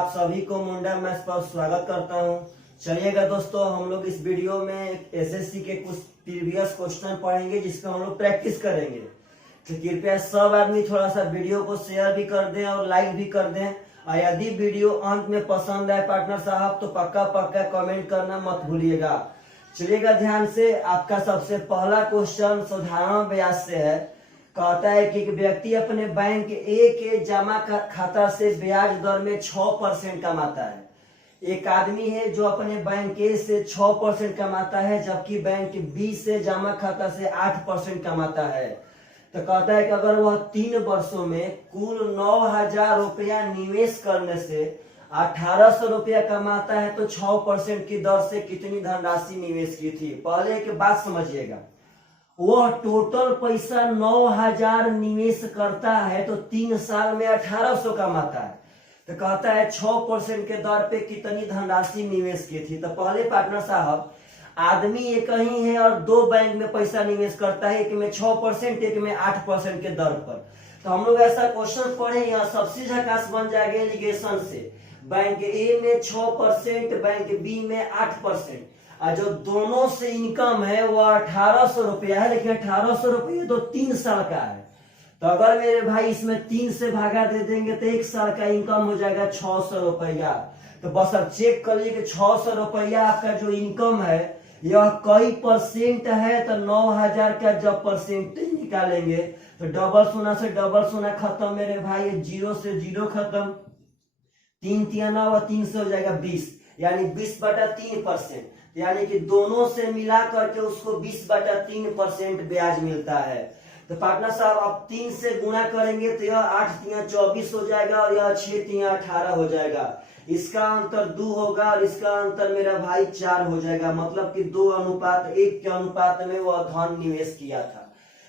आप सभी को मुंडा मैथ्स पर स्वागत करता हूं। चलिएगा दोस्तों, हम लोग इस वीडियो में एसएससी के कुछ प्रीवियस क्वेश्चन पढ़ेंगे जिसपे हम लोग प्रैक्टिस करेंगे। तो कृपया सब आदमी थोड़ा सा वीडियो को शेयर भी कर दें और लाइक भी कर दें। और यदि वीडियो अंत में पसंद आए पार्टनर साहब तो पक्का कमेंट करना मत भूलिएगा। चलिएगा ध्यान से, आपका सबसे पहला क्वेश्चन साधारण ब्याज से है। कहता है कि एक व्यक्ति अपने बैंक ए के जमा खाता से ब्याज दर में 6% कमाता है। एक आदमी है जो अपने बैंक ए से 6% कमाता है, जबकि बैंक बी से जमा खाता से 8% कमाता है। तो कहता है कि अगर वह 3 वर्षों में कुल 9,000 रुपया निवेश करने से 1,800 रुपया कमाता है तो 6% की दर से कितनी धनराशि निवेश की थी। पहले एक बात समझिएगा, वह टोटल पैसा 9,000 निवेश करता है तो 3 साल में 1,800 कमाता है। तो कहता है 6% के दर पे कितनी धनराशि निवेश की थी। तो पहले पार्टनर साहब, आदमी एक ही है और 2 बैंक में पैसा निवेश करता है, एक में 6% एक में 8% के दर पर। तो हम लोग ऐसा क्वेश्चन पढ़े, यहाँ सबसे झकास बन जाएगा एलिगेशन से। बैंक ए में 6%, बैंक बी में 8%, और जो दोनों से इनकम है वो 1,800 रुपया है, लेकिन 1,800 रुपया तो 3 साल का है। तो अगर मेरे भाई इसमें 3 से भागा दे देंगे तो 1 साल का इनकम हो जाएगा 600 रुपया। तो बस अब चेक कर लीजिए कि 600 रुपया आपका जो इनकम है यह कई परसेंट है। तो 9,000 का जब परसेंटेज निकालेंगे तो डबल शून्य से डबल शून्य खत्म मेरे भाई, 0 से 0 खत्म, 3 3 9 और 3 से हो जाएगा 20, यानी 20/3%। यानी कि दोनों से मिला करके उसको 20/3% ब्याज मिलता है। तो पार्टनर साहब अब 3 से गुणा करेंगे तो यह 8 3 24 हो जाएगा और यह 6 3 18 हो जाएगा। इसका अंतर 2 होगा और इसका अंतर मेरा भाई 4 हो जाएगा। मतलब कि 2:1 के अनुपात में वह धन निवेश किया था।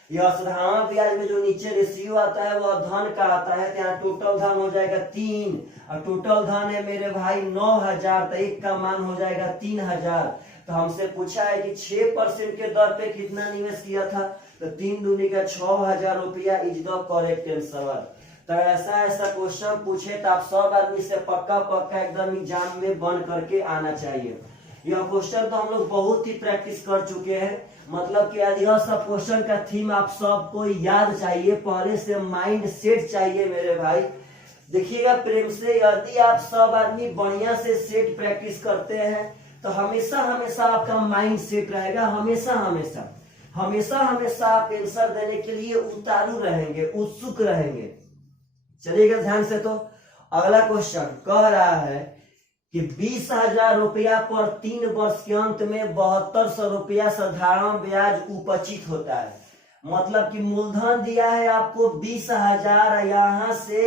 यह साधारण ब्याज में जो नीचे रेशियो आता है वह धन का आता है। यहाँ टोटल धन हो जाएगा 3 और टोटल धन है मेरे भाई 9,000, तो 1 का मान हो जाएगा 3,000। तो हमसे पूछा है कि 6% के दर पे कितना निवेश किया था, तो 3 दूनी का 6,000 रुपया इज द करेक्ट आंसर। तो ऐसा क्वेश्चन पूछे तो आप सब आदमी से पक्का एकदम एग्जाम में बन करके आना चाहिए। यह क्वेश्चन तो हम लोग बहुत ही प्रैक्टिस कर चुके हैं। मतलब कि यह सब क्वेश्चन का थीम आप सबको याद चाहिए, पहले से माइंड सेट चाहिए मेरे भाई। देखिएगा प्रेम से, यदि आप सब आदमी बढ़िया से सेट प्रैक्टिस करते हैं तो हमेशा आपका माइंड सेट रहेगा। हमेशा आप आंसर देने के लिए उतारू रहेंगे, उत्सुक रहेंगे। चलिएगा ध्यान से। तो अगला क्वेश्चन कह रहा है कि 20,000 रुपया पर 3 वर्ष के अंत में 7200 रुपया साधारण ब्याज उपचित होता है। मतलब कि मूलधन दिया है आपको 20,000, यहाँ से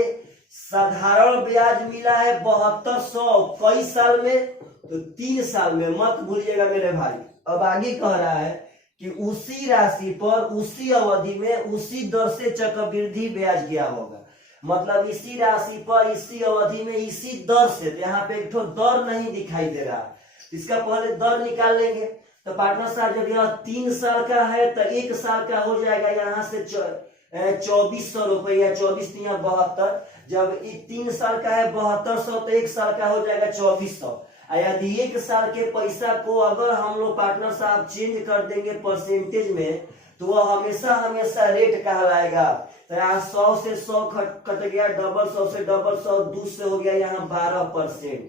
साधारण ब्याज मिला है 7200। कई साल में, तो 3 साल में, मत भूलिएगा मेरे भाई। अब आगे कह रहा है कि उसी राशि पर उसी अवधि में उसी दर से चक्रवृद्धि ब्याज किया होगा। मतलब इसी राशि पर इसी अवधि में इसी दर से, तो यहाँ पे एक तो दर नहीं दिखाई दे रहा, इसका पहले दर निकाल लेंगे। तो पार्टनर साहब जब यह 3 साल का है तो 1 साल का हो जाएगा यहाँ से 2,400 रुपया, 24 3 72। जब 3 साल का है 7200 तो 1 साल का हो जाएगा 2,400। यदि 1 साल के पैसा को अगर हम लोग पार्टनर साहब चेंज कर देंगे परसेंटेज में तो वह हमेशा रेट कहलाएगा। तो यहाँ 100 से 100 कट गया, डबल 100 से डबल 100, 2 से हो गया यहाँ 12%।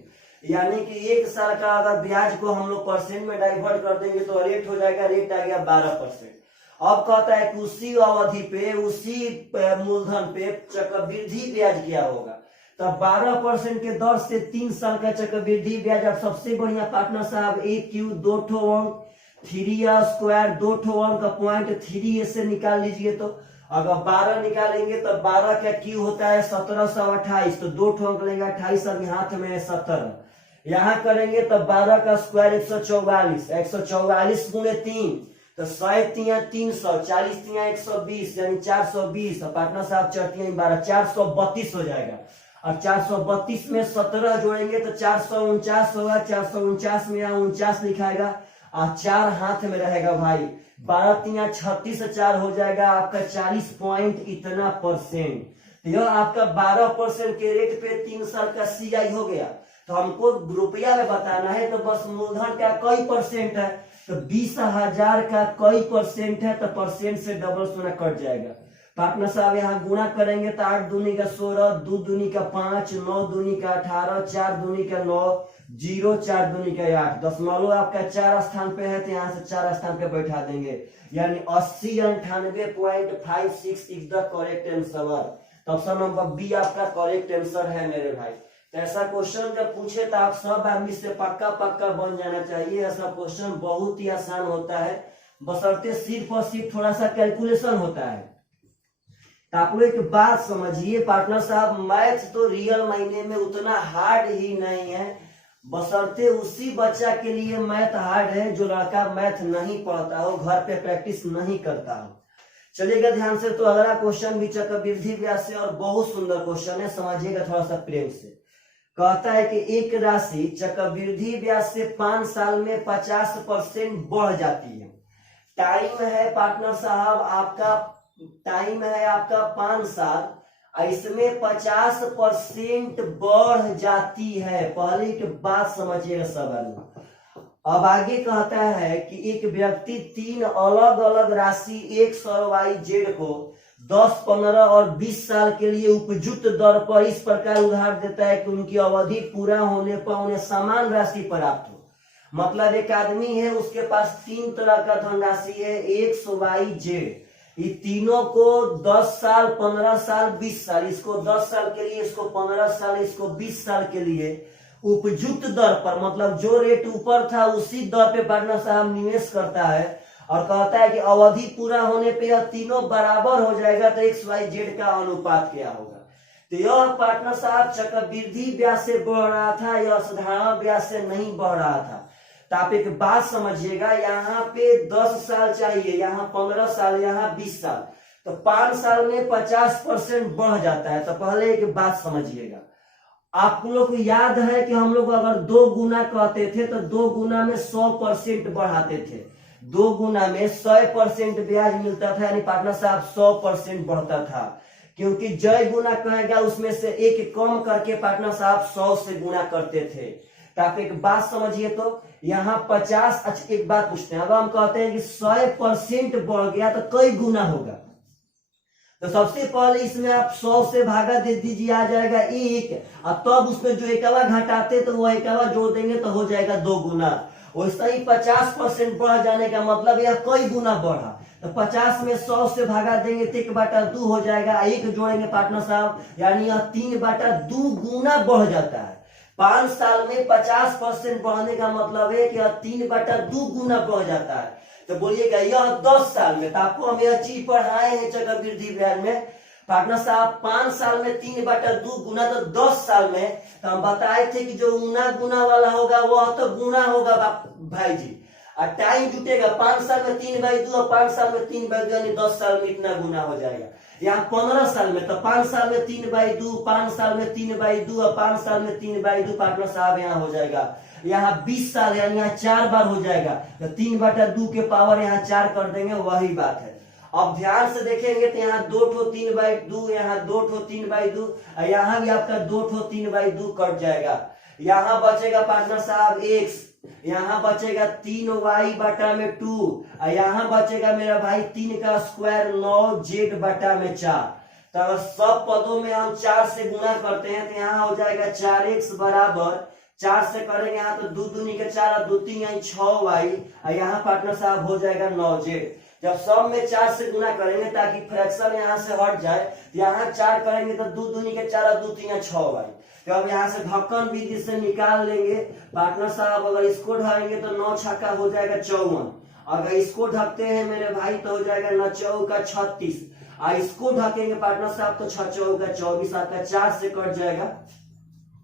यानी कि 1 साल का अगर ब्याज को हम लोग परसेंट में डाइवर्ट कर देंगे तो रेट हो जाएगा, रेट आ गया 12%। अब कहता है कि उसी अवधि पे उसी मूलधन पे चक्रवृद्धि ब्याज किया होगा। तब 12% के दर से 3 साल का चक्रवृद्धि ब्याज। अब सबसे बढ़िया पार्टनर साहब एक क्यू 2 ठो अंक, 3 स्क्वायर 2 ठो अंक का पॉइंट 3 से निकाल लीजिए। तो अगर 12 निकालेंगे तो 12 का क्यू होता है 1728, तो 2 ठो अंक लेंगे, 28 अभी हाथ में है 17। यहाँ करेंगे तो 12 का स्क्वायर 144, 144 गुणे 3 तो 100 3 300, 40 3 120 यानी 420। पार्टनर साहब 4 3 12, 432 हो जाएगा। और 432 में 17 जोड़ेंगे तो 449 होगा। 449 में यहाँ 49 लिखाएगा और 4 हाथ में रहेगा भाई। 12 3 36 4 हो जाएगा आपका 40 पॉइंट इतना %। तो यह आपका 12% के रेट पे 3 साल का CI हो गया। तो हमको रुपया में बताना है, तो बस मूलधन का कई परसेंट है, तो 20,000 का कई परसेंट है, तो परसेंट से डबल सोना कट जाएगा। पार्टनर साहब यहाँ गुना करेंगे तो 8 दूनी का 16, 2 दूनी का 5, 9 दूनी का 18, 4 दूनी का 9, 0 4 दूनी का 8। दशमलव आपका 4 स्थान पे है, तो यहाँ से 4 स्थान पे बैठा देंगे, यानी 8098.56 इज द करेक्ट आंसर। तो ऑप्शन नंबर बी आपका करेक्ट आंसर है मेरे भाई। तो ऐसा क्वेश्चन जब पूछे तो आप सब आदमी से पक्का पक्का बन जाना चाहिए। ऐसा क्वेश्चन बहुत ही आसान होता है, बशर्ते सिर्फ और सिर्फ थोड़ा सा कैलकुलेशन होता है। तो आप लोग एक बात समझिए पार्टनर साहब, मैथ तो रियल मायने में उतना हार्ड ही नहीं है, बशर्ते उसी बच्चा के लिए मैथ हार्ड है जो लड़का मैथ नहीं पढ़ता हो, घर पे प्रैक्टिस नहीं करता हो। चलिएगा ध्यान से। तो अगला क्वेश्चन भी चक्रवृद्धि ब्याज से और बहुत सुंदर क्वेश्चन है, समझिएगा थोड़ा सा प्रेम से। कहता है कि एक राशि चक्रवृद्धि ब्याज से 5 साल में 50% बढ़ जाती है। टाइम है पार्टनर साहब आपका, टाइम है आपका 5 साल, इसमें 50% बढ़ जाती है। पहले की बात समझिएगा सब आदमी। अब आगे कहता है कि एक व्यक्ति 3 अलग अलग राशि XYZ को 10, 15 और 20 साल के लिए उपयुक्त दर पर इस प्रकार उधार देता है कि उनकी अवधि पूरा होने पर उन्हें समान राशि प्राप्त हो। मतलब एक आदमी है, उसके पास 3 तरह का धनराशि है XYZ, ये तीनों को 10 साल, 15 साल, 20 साल, इसको 10 साल के लिए, इसको 15 साल, इसको 20 साल के लिए उपयुक्त दर पर, मतलब जो रेट ऊपर था उसी दर पे पार्टनर साहब निवेश करता है और कहता है कि अवधि पूरा होने पे यह तीनों बराबर हो जाएगा, तो XYZ का अनुपात क्या होगा। तो यह पार्टनर साहब चक्रवृद्धि ब्याज से बढ़ रहा था, यह साधारण ब्याज से नहीं बढ़ रहा था। तो आप एक बात समझिएगा, यहाँ पे 10 साल चाहिए, यहाँ 15 साल, यहाँ 20 साल, तो 5 साल में 50% बढ़ जाता है। तो पहले एक बात समझिएगा, आप लोग को याद है कि हम लोग अगर 2 गुना कहते थे तो 2 गुना में 100% बढ़ाते थे, 2 गुना में 100% ब्याज मिलता था, यानी पार्टनर साहब 100% बढ़ता था, क्योंकि जय गुना कहेगा उसमें से एक कम करके पार्टनर साहब 100 से गुना करते थे। तो आप एक बात समझिए, तो यहाँ 50, अच्छा एक बात पूछते हैं, अब हम कहते हैं कि 100% बढ़ गया तो कई गुना होगा। तो सबसे पहले इसमें आप 100 से भागा दे दीजिए, आ जाएगा 1, और तब उसमें जो एकवा घटाते तो वो एकवा जोड़ देंगे तो हो जाएगा 2 गुना। वैसा ही 50% बढ़ जाने का मतलब यह कई गुना बढ़ा, तो 50 में 100 से भागा देंगे तो 1/2 हो जाएगा, 1 जोड़ेंगे पार्टनर साहब, यानी यह 3/2 गुना बढ़ जाता है। 5 साल में 50% बढ़ने का मतलब है कि 3/2 गुना बढ़ जाता है। तो बोलिएगा यह 10 साल में, तो आपको हम यह चीज पढ़ाए हैं चक्रवृद्धि ब्याज में पार्टनर साहब, 5 साल में 3/2 गुना, तो 10 साल में तो हम बताए थे कि जो गुना गुना वाला होगा वह तो गुना होगा भाई जी, और टाइम जुटेगा 5 साल में 3/2 और 5 साल में 3/2, यानी 10 साल में इतना गुना हो जाएगा। यहाँ 15 साल में तो 5 साल में 3/2, 5 साल में 3/2 और 5 साल में 3/2 पार्टनर साहब यहाँ हो जाएगा। यहाँ 20 साल यानी यहाँ 4 बार हो जाएगा, तो 3/2 के पावर यहाँ 4 कर देंगे, वही बात है। अब ध्यान से देखेंगे तो यहाँ 2 ठो 3/2, यहाँ 2 ठो 3/2, यहाँ भी आपका 2 ठो 3/2 कट जाएगा। यहाँ बचेगा पार्टनर साहब x, यहाँ बचेगा 3y/2, यहाँ बचेगा मेरा भाई 3 का स्क्वायर 9z/4। तो अगर सब पदों में हम 4 से गुना करते हैं तो यहाँ हो जाएगा 4x बराबर 4 से करेंगे यहाँ तो 2 दूनी के 4 और 2 3 यहाँ 6y, यहाँ पार्टनर साहब हो जाएगा 9z। जब सब में 4 से गुना करेंगे ताकि फ्रैक्शन यहाँ से हट जाए, यहाँ 4 करेंगे तो 2 दूनी के 4 और 2 3 6y। तो अब यहाँ से ढक्कन विधि से निकाल लेंगे पार्टनर साहब, अगर इसको ढकेंगे तो 9 छक्का हो जाएगा 54, अगर इसको ढकते हैं मेरे भाई तो हो जाएगा 9 चौका 36, और इसको ढकेंगे पार्टनर साहब तो 6 चौका 24, आपका 4 से कट जाएगा,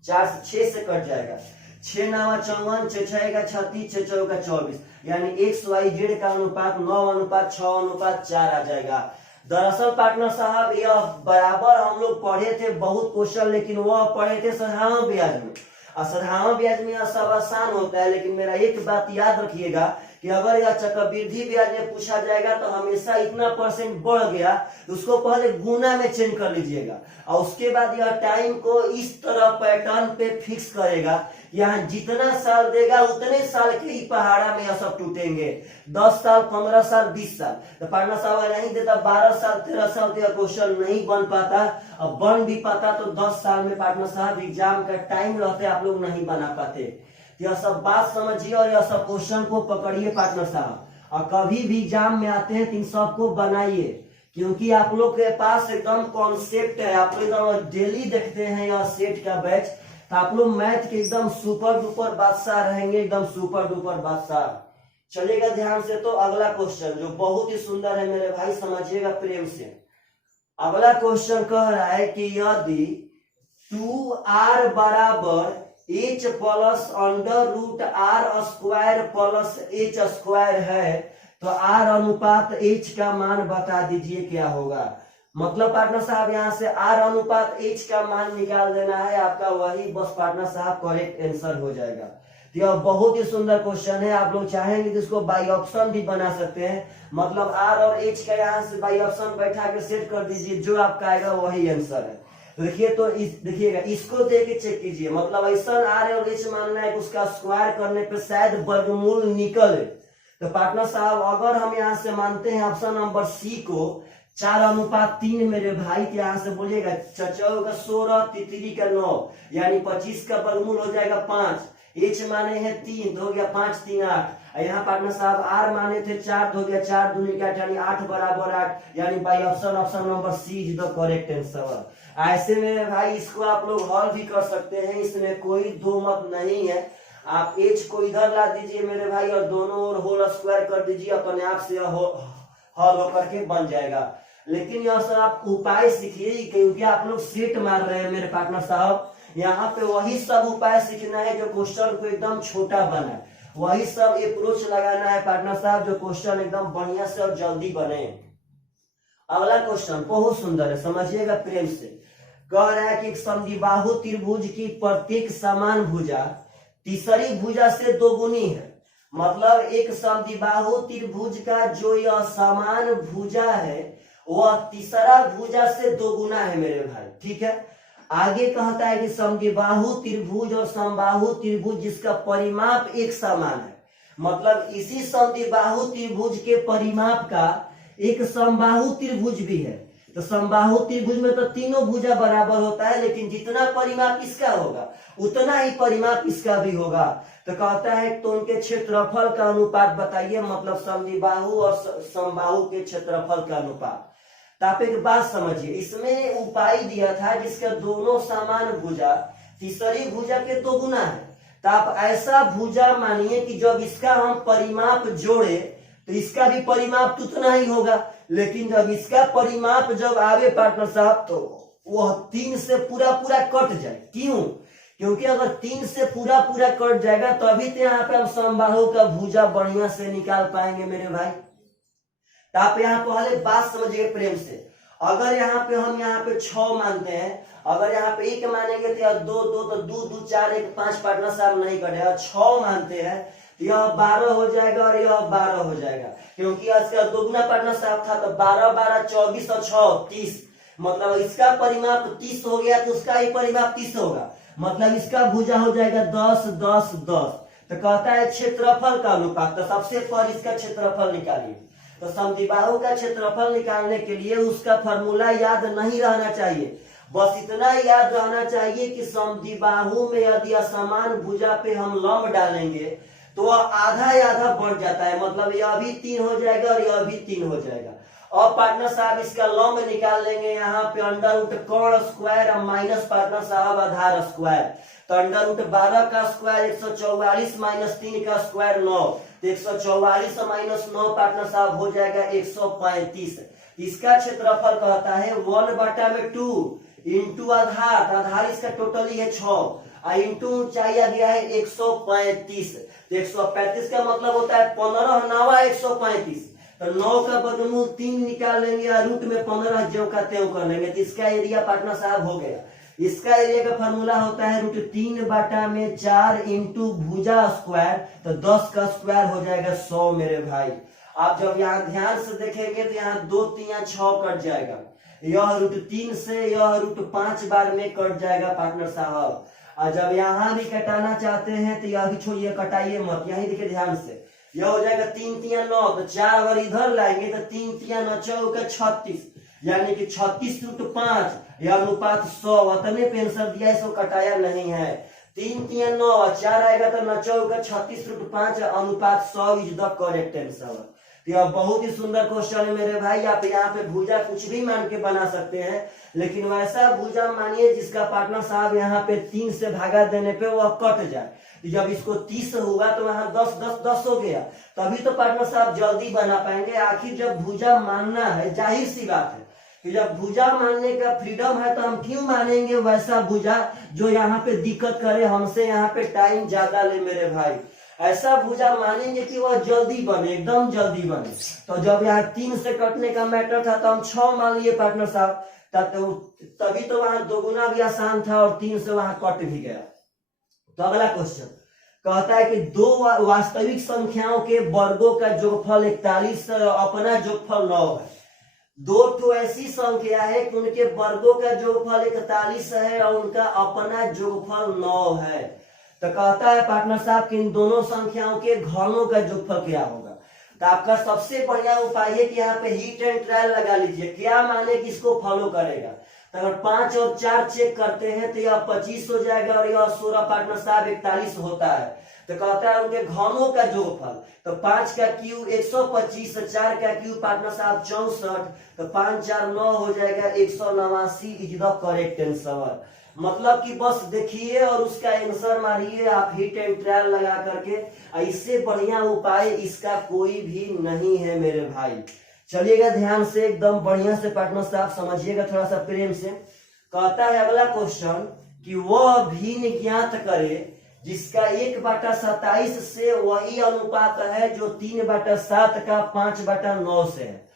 4 से 6 से कट जाएगा, 6 9 54, 6 6 36, 6 चौका 24, यानी XYZ का अनुपात 9:6:4 आ जाएगा। दरअसल पार्टनर साहब यह बराबर हम लोग पढ़े थे बहुत क्वेश्चन, लेकिन वह पढ़े थे साधारण ब्याज में, और साधारण ब्याज में यह सब आसान होता है। लेकिन मेरा एक बात याद रखिएगा कि अगर यह चक्रवृद्धि ब्याज में पूछा जाएगा तो हमेशा इतना % बढ़ गया, उसको पहले गुना में चेंज कर लीजिएगा और उसके बाद यह टाइम को इस तरह पैटर्न पे फिक्स करेगा। यहाँ जितना साल देगा उतने साल के ही पहाड़ा में यह सब टूटेंगे। 10 साल, 15 साल, 20 साल, तो पार्टनर साहब नहीं देता 12 साल, 13 साल तो यह क्वेश्चन नहीं बन पाता। अब बन भी पाता तो 10 साल में पार्टनर साहब एग्जाम का टाइम रहते आप लोग नहीं बना पाते। यह सब बात समझिए और यह सब क्वेश्चन को पकड़िए पार्टनर साहब, और कभी भी एग्जाम में आते हैं तो इन सबको बनाइए, क्योंकि आप लोग के पास एकदम कॉन्सेप्ट है। आप लोग डेली देखते हैं यह सेट का बैच, तो आप लोग मैथ के एकदम सुपर डुपर बादशाह रहेंगे, एकदम सुपर डुपर बादशाह। चलिएगा ध्यान से, तो अगला क्वेश्चन जो बहुत ही सुंदर है मेरे भाई, समझिएगा प्रेम से। अगला क्वेश्चन कह रहा है कि यदि 2r बराबर h plus √r² plus h² है तो r अनुपात h का मान बता दीजिए क्या होगा। मतलब पार्टनर साहब यहाँ से r अनुपात h का मान निकाल देना है आपका, वही बस पार्टनर साहब करेक्ट आंसर हो जाएगा। तो यह बहुत ही सुंदर क्वेश्चन है। आप लोग चाहेंगे तो इसको बाई ऑप्शन भी बना सकते हैं, मतलब r और h का यहाँ से बाई ऑप्शन बैठा के सेट कर दीजिए, जो आपका आएगा वही आंसर है। देखिए तो देखिएगा, इसको दे के चेक कीजिए, मतलब ऐसा r और h मानना है कि उसका स्क्वायर करने पे शायद वर्गमूल निकले। तो पार्टनर साहब अगर हम यहाँ से मानते हैं ऑप्शन नंबर सी को 4:3 मेरे भाई के यहाँ से बोलिएगा, 4 का 16, 3 का 9, यानी 25 का वर्गमूल हो जाएगा 5। h माने हैं 3, तो हो गया 5 3 8। यहाँ पार्टनर साहब r माने थे 4, तो हो गया 4 दूनी का यानी 8 बराबर 8, यानी by option number C is the correct answer. ऐसे में भाई इसको आप लोग हल भी कर सकते हैं, इसमें कोई दो मत नहीं है। आप h को इधर ला दीजिए मेरे भाई और दोनों ओर होल स्क्वायर कर दीजिए, अपने आप से हल होकर के बन जाएगा। लेकिन यह सब आप उपाय सीखिए, क्योंकि आप लोग सेट मार रहे हैं मेरे पार्टनर साहब। यहाँ पे वही सब उपाय सीखना है जो क्वेश्चन को एकदम छोटा बना, वही सब अप्रोच लगाना है पार्टनर साहब, जो क्वेश्चन एकदम बढ़िया से और जल्दी बने। अगला क्वेश्चन बहुत सुंदर है, समझिएगा प्रेम से। कह रहा है कि एक समद्विबाहु त्रिभुज की प्रत्येक समान भुजा तीसरी भुजा से दोगुनी है। मतलब एक समद्विबाहु त्रिभुज का जो यह समान भुजा है वह तीसरा भुजा से दोगुना है मेरे भाई, ठीक है। आगे कहता है कि समद्विबाहु त्रिभुज और समबाहु त्रिभुज जिसका परिमाप एक समान है, मतलब इसी समद्विबाहु त्रिभुज के परिमाप का एक समबाहु त्रिभुज भी है। तो समबाहु त्रिभुज में तो तीनों भुजा बराबर होता है, लेकिन जितना परिमाप इसका होगा उतना ही परिमाप इसका भी होगा। तो कहता है तो उनके क्षेत्रफल का अनुपात बताइए, मतलब समद्विबाहु और समबाहु के क्षेत्रफल का अनुपात। तो आप एक बात समझिए, इसमें उपाय दिया था जिसका दोनों समान भुजा तीसरी भुजा के दोगुना है। तो आप ऐसा भुजा मानिए कि जब इसका हम परिमाप जोड़े तो इसका भी परिमाप उतना ही होगा, लेकिन जब इसका परिमाप जब आवे पार्टनर साहब तो वह 3 से पूरा कट जाए। क्यों? क्योंकि अगर 3 से पूरा कट जाएगा तभी तो यहाँ पे हम समबाहु का भुजा बढ़िया से निकाल पाएंगे मेरे भाई। तो आप यहाँ पहले बात समझिए प्रेम से। अगर यहाँ पे हम यहाँ पे 6 मानते हैं, अगर यहाँ पे 1 मानेंगे तो 2 2 तो 2 2 4 1 5 पार्टनर साहब नहीं कटेगा। 6 मानते हैं तो यह 12 हो जाएगा और यह 12 हो जाएगा, क्योंकि इसका दोगुना पार्टनर साहब था। तो 12 12 24 और 6 30, मतलब इसका परिमाप 30 हो गया तो उसका ही परिमाप 30 होगा, मतलब इसका भुजा हो जाएगा 10 10 10। तो कहता है क्षेत्रफल का अनुपात, तो सबसे पहले इसका क्षेत्रफल निकालिए। तो समद्विबाहु का क्षेत्रफल निकालने के लिए उसका फॉर्मूला याद नहीं रहना चाहिए, बस इतना याद रहना चाहिए कि समद्विबाहु में यदि असमान भुजा पे हम लंब डालेंगे तो आधा बढ़ जाता है, मतलब यह भी 3 हो जाएगा और यह भी 3 हो जाएगा। और पार्टनर साहब इसका लंब निकाल लेंगे, यहाँ पे अंडर कर्ण स्क्वायर माइनस पार्टनर साहब आधार स्क्वायर। तो अंडर 12 का स्क्वायर 144 माइनस 3 का स्क्वायर 9, तो 144 माइनस 9 पार्टनर साहब हो जाएगा 135। इसका क्षेत्रफल कहता है 1/2 इंटू आधार इसका टोटली है 6 इंटू ऊंचाई आ गया है 135। तो 135 का मतलब होता है 15 9 135। तो 9 का वर्गमूल 3 निकाल लेंगे और रूट में 15 ज्यों का त्यों कर लेंगे, तो इसका एरिया पार्टनर साहब हो गया इसका एरिया का फॉर्मूला होता है √3/4 इंटू भुजा स्क्वायर, तो 10 का स्क्वायर हो जाएगा 100 मेरे भाई। आप जब यहाँ ध्यान से देखेंगे तो यहाँ 2 3 6 कट जाएगा, यह √3 से यह √5 बार में कट जाएगा पार्टनर साहब। और जब यहाँ भी कटाना चाहते हैं तो यह भी छोड़िए, कटाइए मत, यही देखिए ध्यान से, यह हो जाएगा 3 3 9, तो 4 अगर इधर लाएंगे तो 3 3 9 चौका 36, यानी कि 36√5, यह अनुपात 100। वतने पे आंसर दिया, इसको कटाया नहीं है। 3 3 9 और 4 आएगा तो 9 चौका 36√5, अनुपात 100 इज द करेक्ट आंसर। यह बहुत ही सुंदर क्वेश्चन है मेरे भाई। आप यहाँ पे भुजा कुछ भी मान के बना सकते हैं, लेकिन वैसा भुजा मानिए जिसका पार्टनर साहब यहाँ पे 3 से भागा देने पे वह कट जाए। जब इसको 30 होगा तो वहां 10 10 10 हो गया, तभी तो पार्टनर साहब जल्दी बना पाएंगे। आखिर जब भुजा मानना है, जाहिर सी बात है कि जब भुजा मानने का फ्रीडम है तो हम क्यों मानेंगे वैसा भुजा जो यहाँ पे दिक्कत करे, हमसे यहाँ पे टाइम ज्यादा ले मेरे भाई। ऐसा भुजा मानेंगे कि वह जल्दी बने, एकदम जल्दी बने। तो जब यहाँ 3 से कटने का मैटर था तो हम 6 मान लिए पार्टनर साहब, तभी तो वहां 2 गुना भी आसान था और 3 से वहां कट भी गया। तो अगला क्वेश्चन कहता है कि 2 वास्तविक संख्याओं के वर्गों का जोगफल 41 है और अपना जोगफल 9 है। 2 तो ऐसी संख्या है कि उनके वर्गों का जोगफल 41 है और उनका अपना जोगफल 9 है। तो कहता है पार्टनर साहब कि इन दोनों संख्याओं के घनों का जोगफल क्या होगा। तो आपका सबसे बढ़िया उपाय है कि यहाँ पे हीट एंड ट्रायल लगा लीजिए, क्या माने कि इसको फॉलो करेगा। तो अगर 5 और 4 चेक करते हैं तो यह 25 हो जाएगा और यह 16 पार्टनर साहब 41 होता है। तो कहता है उनके घनों का जोगफल, तो 5 का क्यूब 125, 4 का क्यूब पार्टनर साहब 64, तो 5 4 9 हो जाएगा 189 इज द करेक्ट आंसर। मतलब कि बस देखिए और उसका आंसर मारिए आप हीट एंड ट्रायल लगा करके। इससे बढ़िया उपाय इसका कोई भी नहीं है मेरे भाई। चलिएगा ध्यान से, एकदम बढ़िया से पार्टनर साहब समझिएगा, थोड़ा सा प्रेम से। कहता है अगला क्वेश्चन कि वह भिन्न ज्ञात करे जिसका 1/27 से वही अनुपात है जो 3/7 का 5/9 से है।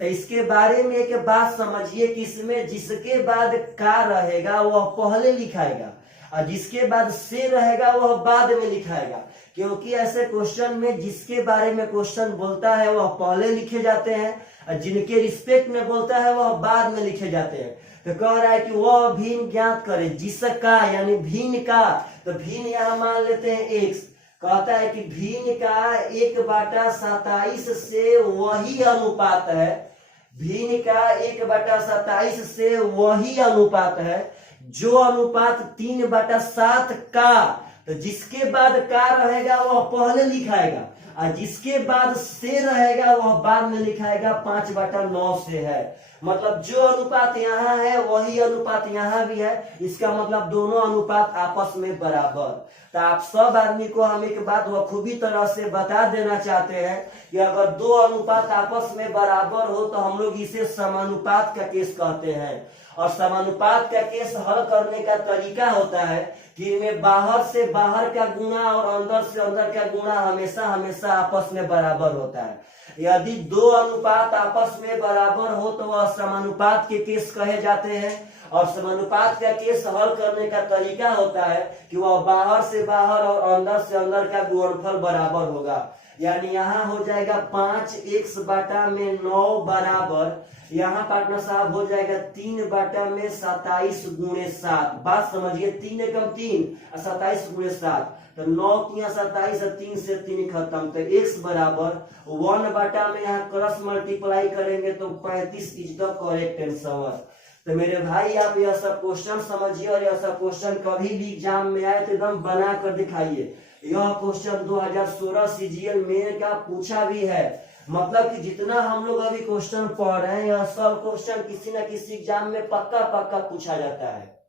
तो इसके बारे में एक बात समझिए कि इसमें जिसके बाद का रहेगा वह पहले लिखाएगा और जिसके बाद से रहेगा वह बाद में लिखाएगा, क्योंकि ऐसे क्वेश्चन में जिसके बारे में क्वेश्चन बोलता है वह पहले लिखे जाते हैं और जिनके रिस्पेक्ट में बोलता है वह बाद में लिखे जाते हैं। तो कह रहा है कि वह भिन्न ज्ञात करे जिसका, यानी भिन्न का, तो भिन्न यहाँ मान लेते हैं x। कहता है कि भिन्न का 1/27 से वही अनुपात है, भिन्न का 1/27 से वही अनुपात है जो अनुपात 3/7 का, तो जिसके बाद का रहेगा वह पहले लिखाएगा और जिसके बाद से रहेगा वह बाद में लिखाएगा 5/9 से है। मतलब जो अनुपात यहाँ है वही अनुपात यहाँ भी है, इसका मतलब दोनों अनुपात आपस में बराबर। तो आप सब आदमी को हम एक बात बखूबी तरह से बता देना चाहते हैं कि अगर 2 अनुपात आपस में बराबर हो तो हम लोग इसे समानुपात का केस कहते हैं। और समानुपात का केस हल करने का तरीका होता है कि इनमें बाहर से बाहर का गुणा और अंदर से अंदर का गुणा हमेशा हमेशा आपस में बराबर होता है। यदि 2 अनुपात आपस में बराबर हो तो वह समानुपात के केस कहे जाते हैं। और समानुपात का केस हल करने का तरीका होता है कि वह बाहर से बाहर और अंदर से अंदर का गुणनफल बराबर होगा। यानी यहाँ हो जाएगा 5x/9 बराबर, यहाँ पार्टनर साहब हो जाएगा 3/27 गुणे 7। बात समझिए, 3 एकम 3 और 27 गुणे 7, तो 9 3 27 और 3 से 3 खत्म, तो x बराबर 1 में यहाँ क्रॉस मल्टीप्लाई करेंगे तो 35 इज द करेक्ट आंसर। तो मेरे भाई आप यह सब क्वेश्चन समझिए और यह सब क्वेश्चन कभी भी एग्जाम में आए तो एकदम बना कर दिखाइए। यह क्वेश्चन 2016 सीजीएल में का पूछा भी है। मतलब कि जितना हम लोग अभी क्वेश्चन पढ़ रहे हैं यह सब क्वेश्चन किसी न किसी एग्जाम में पक्का पक्का पूछा जाता है।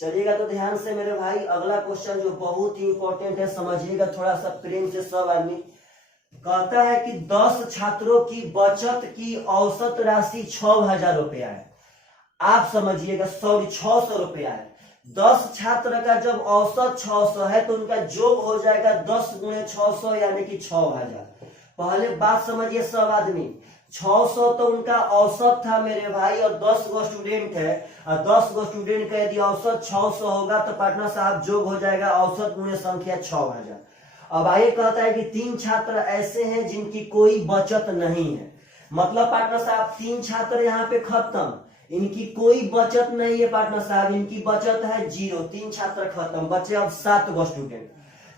चलिएगा तो ध्यान से मेरे भाई, अगला क्वेश्चन जो बहुत ही इंपॉर्टेंट है, समझिएगा थोड़ा सा प्रेम से सब आदमी। कहता है कि 10 छात्रों की बचत की औसत राशि 6000 रुपया है। आप समझिएगा, सॉरी 600 रुपया है। 10 छात्र का जब औसत 600 है तो उनका जोग हो जाएगा 10 गुणे 600 यानी कि 6000। पहले बात समझिए सब आदमी, 600 तो उनका औसत था मेरे भाई, और 10 गो स्टूडेंट है, और 10 गो स्टूडेंट का यदि औसत 600 होगा तो पार्टनर साहब जोग हो जाएगा औसत गुणे संख्या 6000। अब आगे कहता है कि 3 छात्र ऐसे हैं जिनकी कोई बचत नहीं है। मतलब पार्टनर साहब 3 छात्र यहाँ पे खत्म, इनकी कोई बचत नहीं है पार्टनर साहब, इनकी बचत है 0। 3 छात्र खत्म, बचे अब 7 गो स्टूडेंट।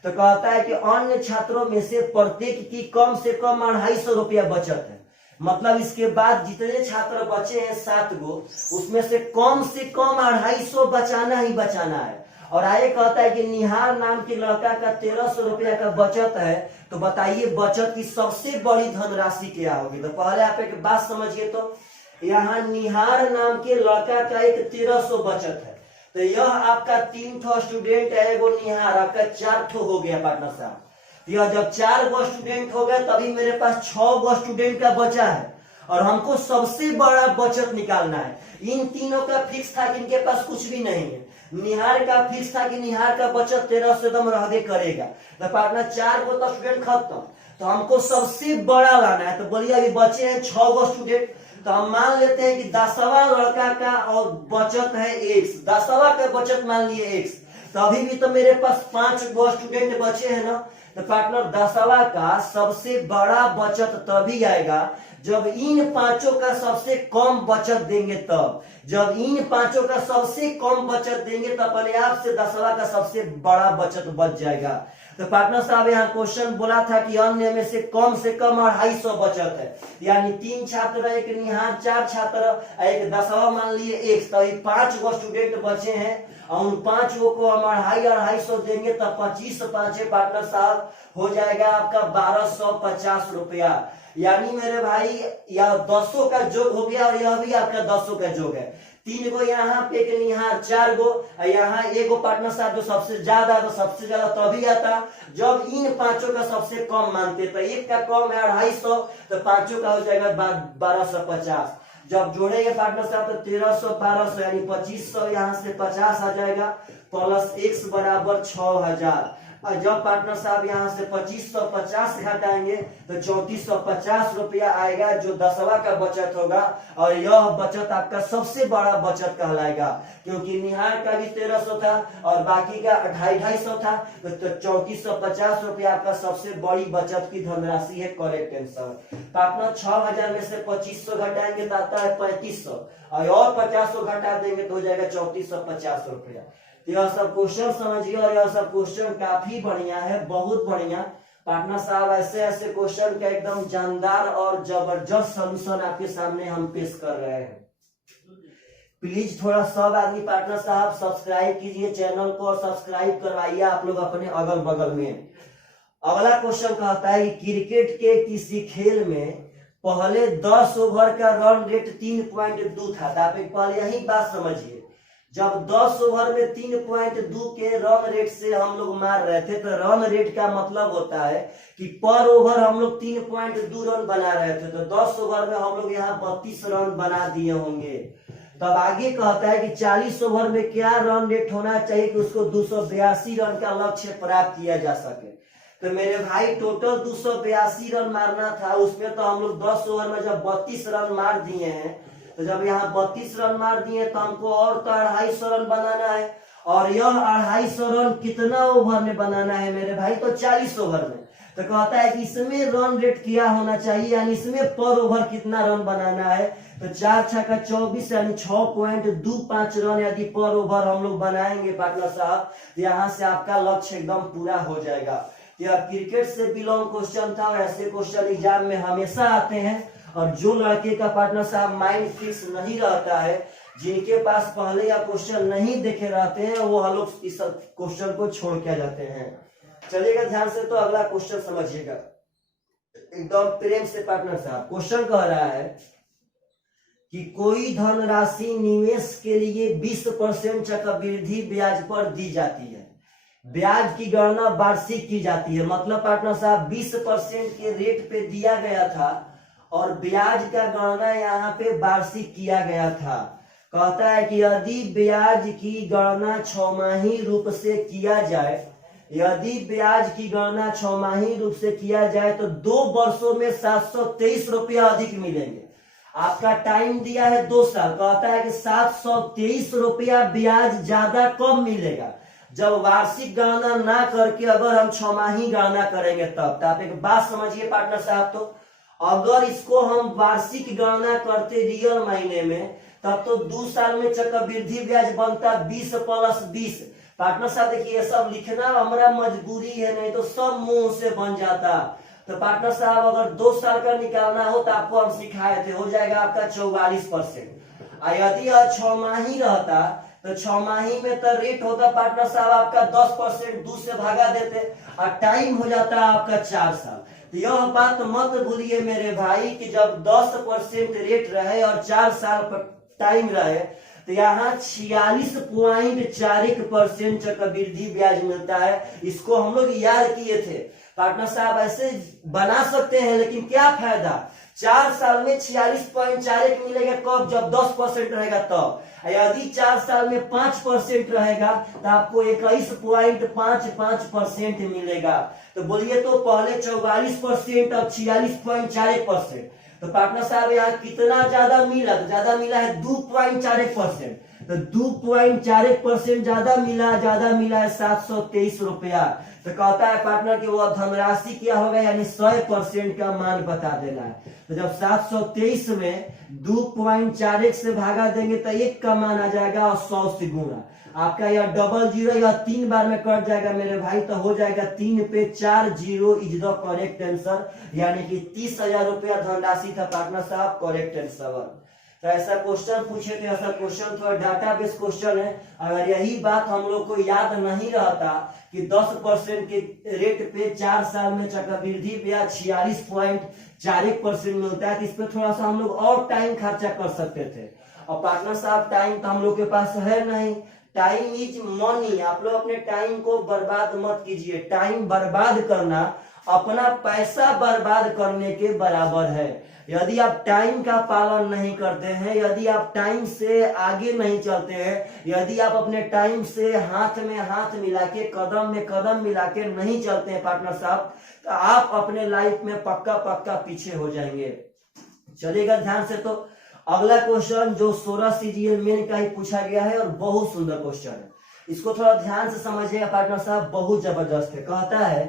तो कहता है कि अन्य छात्रों में से प्रत्येक की कम से कम 250 रुपया बचत है। मतलब इसके बाद जितने छात्र बचे हैं 7 गो, उसमें से कम 250 बचाना ही बचाना है। और आगे कहता है कि निहार नाम के लड़का का 1300 रुपया का बचत है। तो बताइए बचत की सबसे बड़ी धनराशि क्या होगी। तो पहले आप एक बात समझिए, तो यहाँ निहार नाम के लड़का का एक 1300 बचत है। तो यह आपका 3 ठो स्टूडेंट है, वो निहार आपका 4 ठो हो गया पार्टनर साहब। यह जब 4 गो स्टूडेंट हो गए तभी मेरे पास 6 गो स्टूडेंट का बचा है, और हमको सबसे बड़ा बचत निकालना है। इन तीनों का फिक्स था कि इनके पास कुछ भी नहीं है। निहार का फिक्स था कि निहार का बचत 1300 एकदम रहबे करेगा। तो पार्टनर 4 गो तो स्टूडेंट खत्म, तो हमको सबसे बड़ा लाना है। तो बोलिए अभी बचे हैं 6 गो स्टूडेंट। तो हम मान लेते हैं कि 10वां लड़का का और बचत है x, 10वां का बचत मान लिए x। तो अभी भी तो मेरे पास 5 गो स्टूडेंट बचे हैं ना। तो पार्टनर 10वां का सबसे बड़ा बचत तभी आएगा जब इन पांचों का सबसे कम बचत देंगे। तब जब इन पांचों का सबसे कम बचत देंगे तब अपने आप से 10वां का सबसे बड़ा बचत बच जाएगा। तो पार्टनर साहब यहाँ क्वेश्चन बोला था कि अन्य में से कम 250 बचत है, यानी 3 छात्र, एक निहार, 4 छात्र, एक 10वां मान लिए एक। तो 5 गो स्टूडेंट बचे हैं, और उन 5 गो को हम 250 देंगे तब 25 5 पार्टनर साहब हो जाएगा आपका 1250 रुपया। यानी मेरे भाई यह 200 का जोग हो गया, और यह भी आपका 200 का जोग है। 3 गो यहाँ पे, एक निहार, 4 गो, यहाँ 1 गो पार्टनर साहब जो सबसे ज्यादा, तो सबसे ज्यादा तभी आता जब इन पांचों का सबसे कम मानते। तो एक का कम है 250, तो पांचों का हो जाएगा 1250। जब जोड़ेंगे पार्टनर साहब तो 1300 1200 यानी 2500, यहाँ से 50 आ जाएगा, प्लस x बराबर 6000। और जब पार्टनर साहब यहाँ से 2550 घटाएंगे तो 3450 रुपया आएगा, जो 10वां का बचत होगा। और यह बचत आपका सबसे बड़ा बचत कहलाएगा, क्योंकि निहार का भी 1300 था और बाकी का 250 था। तो 3450 रुपया आपका सबसे बड़ी बचत की धनराशि है। Correct answer. पार्टनर 6000 में से 2500 घटाएंगे तो आता है 3500, और 50 घटा देंगे तो हो जाएगा 3450 रुपया। यह सब क्वेश्चन समझिए, और यह सब क्वेश्चन काफी बढ़िया है, बहुत बढ़िया। पार्टनर साहब ऐसे ऐसे क्वेश्चन का एकदम जानदार और जबरदस्त सॉल्यूशन आपके सामने हम पेश कर रहे हैं। प्लीज थोड़ा सब आदमी पार्टनर साहब सब्सक्राइब कीजिए चैनल को, और सब्सक्राइब करवाइए आप लोग अपने अगल बगल में। अगला क्वेश्चन कहता है कि क्रिकेट के किसी खेल में पहले 10 ओवर का रन रेट 3.2 था। तो आप एक पहले यही बात समझिए, जब 10 ओवर में 3.2 के रन रेट से हम लोग मार रहे थे, तो रन रेट का मतलब होता है कि पर ओवर हम लोग 3.2 रन बना रहे थे। तो 10 ओवर में हम लोग यहाँ 32 रन बना दिए होंगे। तब आगे कहता है कि 40 ओवर में क्या रन रेट होना चाहिए कि उसको 282 रन का लक्ष्य प्राप्त किया जा सके। तो मेरे भाई टोटल 282 रन मारना था, उसमें तो हम लोग 10 ओवर में जब 32 रन मार दिए हैं, तो जब यहाँ 32 रन मार दिए तो हमको और तो 250 रन बनाना है। और यह 250 रन कितना ओवर में बनाना है मेरे भाई, तो 40 ओवर में। तो कहता है कि इसमें रन रेट क्या होना चाहिए, यानी इसमें पर ओवर कितना रन बनाना है। तो 4 छक्का 24 यानी 6.25 रन यदि पर ओवर हम लोग बनाएंगे पार्टनर साहब, तो यहाँ से आपका लक्ष्य एकदम पूरा हो जाएगा। यह क्रिकेट से बिलोंग क्वेश्चन था, और ऐसे क्वेश्चन एग्जाम में हमेशा आते हैं। और जो लड़के का पार्टनर साहब माइंड फिक्स नहीं रहता है, जिनके पास पहले या क्वेश्चन नहीं देखे रहते हैं, वो हम लोग इस क्वेश्चन को छोड़ के आ जाते हैं। चलिएगा ध्यान से, तो अगला क्वेश्चन समझिएगा एकदम प्रेम से। पार्टनर साहब क्वेश्चन कह रहा है कि कोई धनराशि निवेश के लिए 20% चक्रवृद्धि ब्याज पर दी जाती है। ब्याज की गणना वार्षिक की जाती है। मतलब पार्टनर साहब 20% के रेट पे दिया गया था, और ब्याज का गणना यहाँ पे वार्षिक किया गया था। कहता है कि यदि ब्याज की गणना 6 माही रूप से किया जाए, यदि ब्याज की गणना छमाही रूप से किया जाए तो 2 वर्षों में 723 रुपया अधिक मिलेंगे। आपका टाइम दिया है 2 साल, कहता है कि 723 रुपया ब्याज ज्यादा कम मिलेगा जब वार्षिक गणना ना करके अगर हम छमाही गणना करेंगे तब। तो आप एक बात समझिए पार्टनर साहब, तो अगर इसको हम वार्षिक गणना करते रियल महीने में तब तो 2 साल में चक्रवृद्धि ब्याज बनता 20 + 20। पार्टनर साहब देखिए ये सब लिखना हमारा मजबूरी है, नहीं तो सब मुंह से बन जाता। तो पार्टनर साहब अगर 2 साल का निकालना हो तो आपको हम सिखाए थे, हो जाएगा आपका 44%। यदि छमाही रहता तो छमाही में तो रेट होता पार्टनर साहब आपका 10%, 2 से भागा देते और टाइम हो जाता आपका 4 साल। तो यह बात मत भूलिए मेरे भाई कि जब 10% रेट रहे और 4 साल टाइम रहे तो यहाँ 46.41% चक्रवृद्धि ब्याज मिलता है। इसको हम लोग याद किए थे पार्टनर साहब, ऐसे बना सकते हैं लेकिन क्या फायदा। 4 साल में 46.41 मिलेगा कब, जब 10% रहेगा तब। यदि 4 साल में 5% रहेगा तो आपको 21.55% मिलेगा। तो बोलिए तो पहले 44% और 46.41%। तो पार्टनर साहब यहाँ कितना ज्यादा मिला, तो ज्यादा मिला है 2.41%। तो 2.41% ज्यादा मिला है 723 रुपया। तो कहता है पार्टनर कि वो धनराशि क्या होगा, यानी 100% का मान बता देना है। तो जब 723 में 2.41 से भागा देंगे तो 1 का मान आ जाएगा और 100 से गुणा। आपका यह डबल जीरो यह 3 बार में कट जाएगा मेरे भाई, तो हो जाएगा 3 पे 4 zero is the correct answer, यानी कि 30,000 रुपया धनराशि था पार्टनर साहब, करेक्ट आंसर। तो ऐसा क्वेश्चन पूछे थे, ऐसा क्वेश्चन थोड़ा डाटा बेस्ड क्वेश्चन है। अगर यही बात हम लोग को याद नहीं रहता कि 10% के रेट पे 4 साल में चक्रवृद्धि ब्याज 46.41% मिलता है, तो इस पे थोड़ा सा हम लोग और टाइम खर्चा कर सकते थे। और पार्टनर साहब टाइम तो हम लोग के पास है नहीं, टाइम इज मनी। आप लोग अपने टाइम को बर्बाद मत कीजिए। टाइम बर्बाद करना अपना पैसा बर्बाद करने के बराबर है। यदि आप टाइम का पालन नहीं करते हैं, यदि आप टाइम से आगे नहीं चलते हैं, यदि आप अपने टाइम से हाथ में हाथ मिला के कदम में कदम मिला के नहीं चलते हैं पार्टनर साहब, तो आप अपने लाइफ में पक्का पीछे हो जाएंगे। चलिएगा ध्यान से। तो अगला क्वेश्चन जो 16 सीजीएल मेन का ही पूछा गया है और बहुत सुंदर क्वेश्चन है, इसको थोड़ा ध्यान से समझिएगा पार्टनर साहब, बहुत जबरदस्त है। कहता है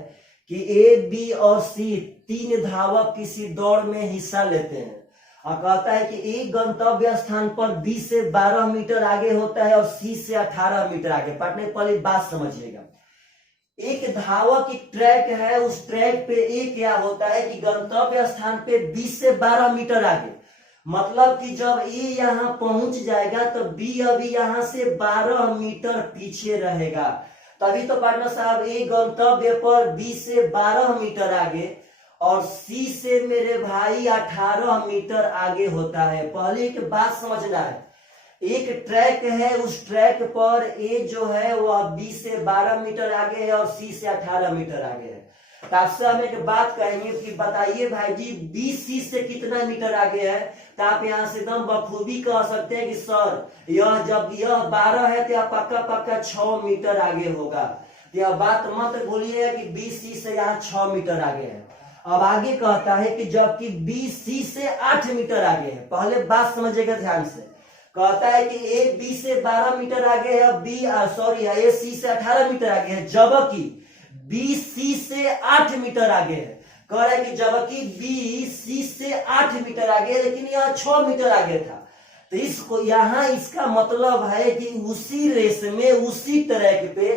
कि ए, बी और सी 3 धावक किसी दौड़ में हिस्सा लेते हैं और कहता है कि ए गंतव्य स्थान पर बी से 12 मीटर आगे होता है और सी से 18 मीटर आगे। पार्टनर पहले बात समझिएगा, एक धावक एक ट्रैक है, उस ट्रैक पे ए क्या होता है कि गंतव्य स्थान पे 20 से 12 मीटर आगे, मतलब कि जब ए यहाँ पहुंच जाएगा तो बी अभी यहाँ से 12 मीटर पीछे रहेगा। तभी तो पार्टनर साहब ए गंतव्य पर बी से 12 मीटर आगे और सी से मेरे भाई 18 मीटर आगे होता है। पहले एक बात समझना है, एक ट्रैक है, उस ट्रैक पर ए जो है वह बी से 12 मीटर आगे है और सी से 18 मीटर आगे है। तो आपसे हम एक बात कहेंगे कि बताइए भाई जी बी सी से कितना मीटर आगे है, तो आप यहाँ से एकदम बखूबी कह सकते हैं कि सर यह जब यह 12 है तो यह पक्का 6 मीटर आगे होगा। तो यह बात मत भूलिए कि बी सी से यहाँ 6 मीटर आगे है। अब आगे कहता है कि जबकि बी सी से 8 मीटर आगे है। पहले बात समझिएगा ध्यान से, कहता है कि ए बी से 12 मीटर आगे है, ए सी से 18 मीटर आगे है, जबकि बी सी से 8 मीटर आगे है। कह रहा है कि जबकि बी सी से 8 मीटर आगे है लेकिन यह 6 मीटर आगे था। तो इसको यहाँ इसका मतलब है कि उसी रेस में उसी ट्रैक पे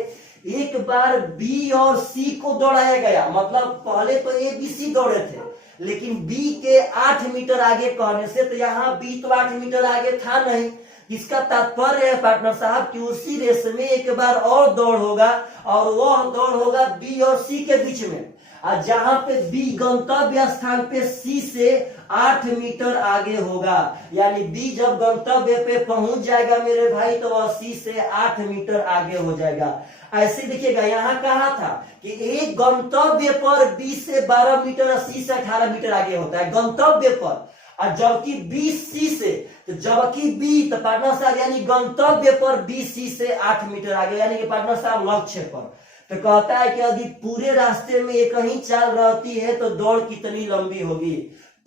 एक बार बी और सी को दौड़ाया गया। मतलब पहले तो ए बी सी दौड़े थे लेकिन बी के 8 मीटर आगे कहने से तो यहाँ बी तो 8 मीटर आगे था नहीं। इसका तात्पर्य है पार्टनर साहब कि उसी रेस में एक बार और दौड़ होगा और वह दौड़ होगा बी और सी के बीच में, और जहां पे बी गंतव्य स्थान पे सी से 8 मीटर आगे होगा। यानी बी जब गंतव्य पे पहुंच जाएगा मेरे भाई तो वह सी से 8 मीटर आगे हो जाएगा। ऐसे देखिएगा यहाँ कहा था कि एक गंतव्य पर बी से 12 मीटर और सी से 18 मीटर आगे होता है गंतव्य पर, और जबकि बी सी से, तो जबकि बी तो पार्टनर साहब यानी गंतव्य पर बी सी से 8 मीटर आगे, यानी कि पार्टनर साहब लक्ष्य पर। तो कहता है कि यदि पूरे रास्ते में एक ही चाल रहती है तो दौड़ कितनी लंबी होगी।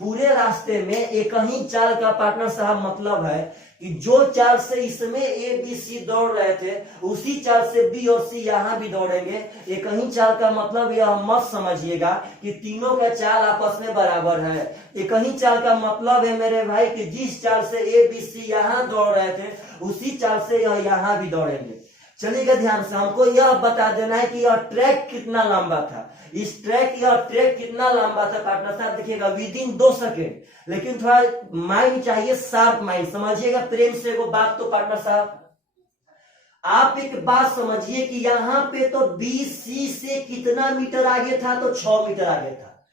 पूरे रास्ते में एक ही चाल का पार्टनर साहब मतलब है कि जो चाल से इसमें ए बी सी दौड़ रहे थे उसी चाल से बी और सी यहां भी दौड़ेंगे। एक ही चाल का मतलब यह मत समझिएगा कि तीनों का चाल आपस में बराबर है। एक ही चाल का मतलब है मेरे भाई कि जिस चाल से ए बी सी यहां दौड़ रहे थे उसी चाल से यह यहां भी दौड़ेंगे। चलिएगा ध्यान से, हमको यह बता देना है कि यह ट्रैक कितना लंबा था। यह ट्रैक कितना लंबा था पार्टनर साहब देखिएगा विद इन 2 सेकेंड। लेकिन थोड़ा माइंड चाहिए, शार्प माइंड, समझिएगा प्रेम से एगो बात। तो पार्टनर साहब आप एक बात समझिए कि यहाँ पे तो बी सी से कितना मीटर आगे था, तो 6 मीटर आगे था।